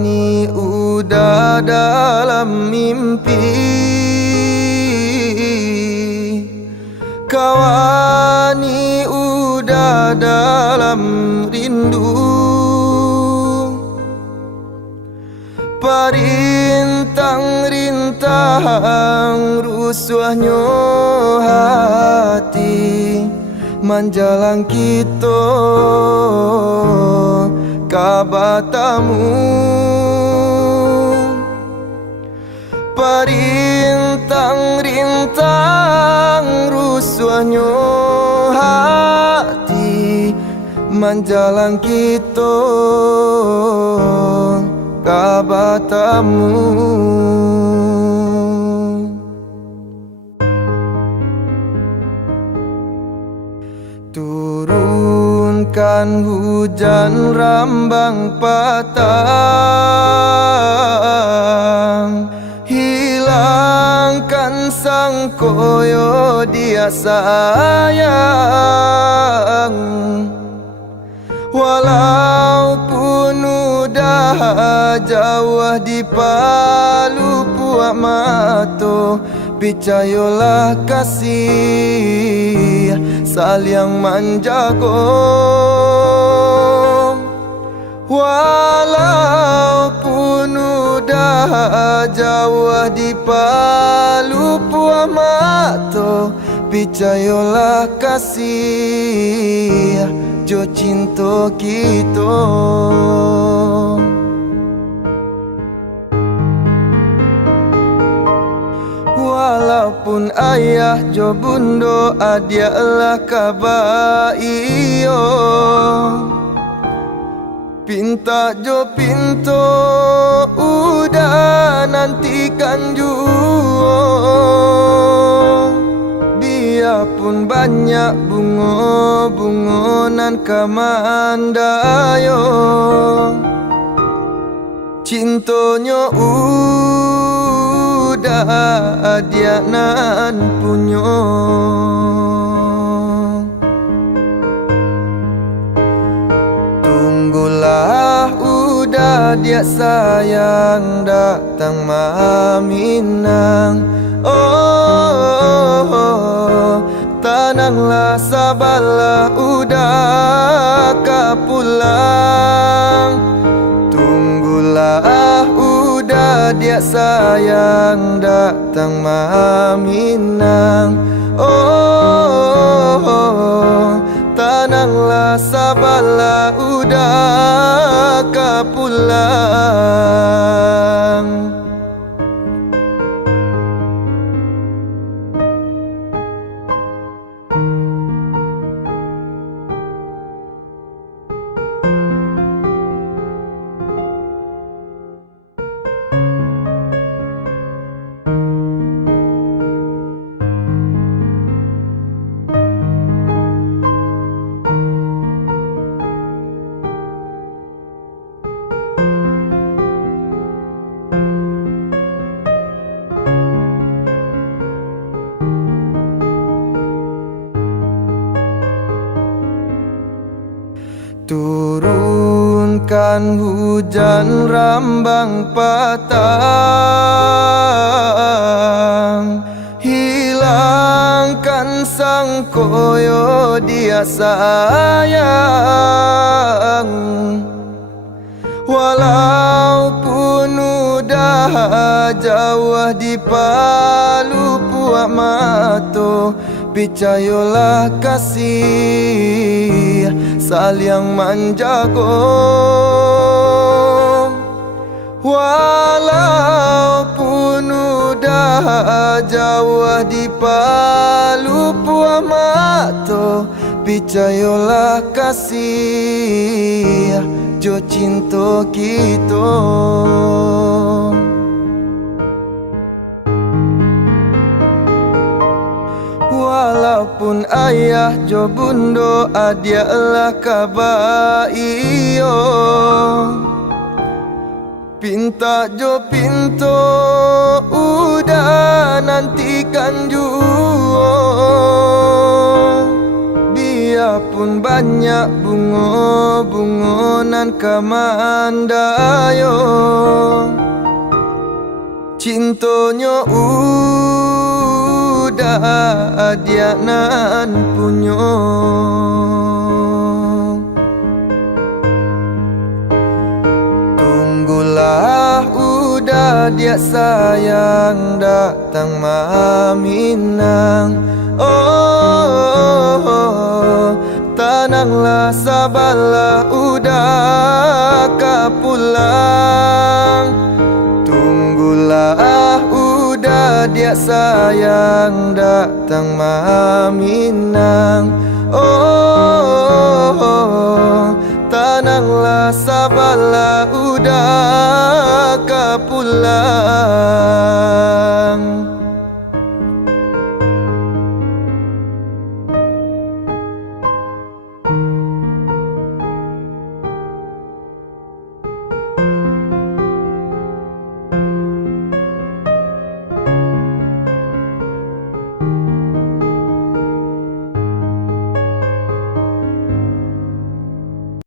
Kawani udah dalam mimpi, kawani udah dalam rindu. Parintang-rintang rusuhnya hati menjalang kita kabatamu. Parintang-rintang rusuhnya hati menjalang kita kabatamu. Turunkan hujan rambang patang, hilangkan sang koyo dia sayang. Walaupun udah jauh di palu puak mato, percayalah kasih saling menjaga. Walaupun udah jauh di palu puak mato, percayalah kasih jo cinta kita. Walaupun ayah jo bundo adialah kabaiyo, pinta jo pinto udah nantikan juo. Biarpun banyak bunga-bungonan kamandayo, cintonya udah dia nan punyo. Tunggulah udah dia sayang datang maminang. Oh, tenanglah sabarlah udah kapulang. Tunggulah udah dia sayang datang maminang. Oh, tenanglah sabarlah udah kapulang. Turunkan hujan rambang patang, hilangkan sang koyo dia sayang. Walaupun udah jauh di palu puak mato, percayalah kasih saling menjaga. Walaupun udah jauh di palu puak mato, percayalah kasih jo cinta kita. Walaupun ayah jo bundo adialah kabaiyo, pinta jo pinto udah nantikan juo. Biarpun banyak bunga-bunga nan kamandayo cintonyo udah dia nan punyo tunggulah udah dia sayang datang maminang oh, tenanglah sabarlah udah kapulang tunggulah udah dia sayang datang maminang oh, tenanglah sabarlah udah kapulang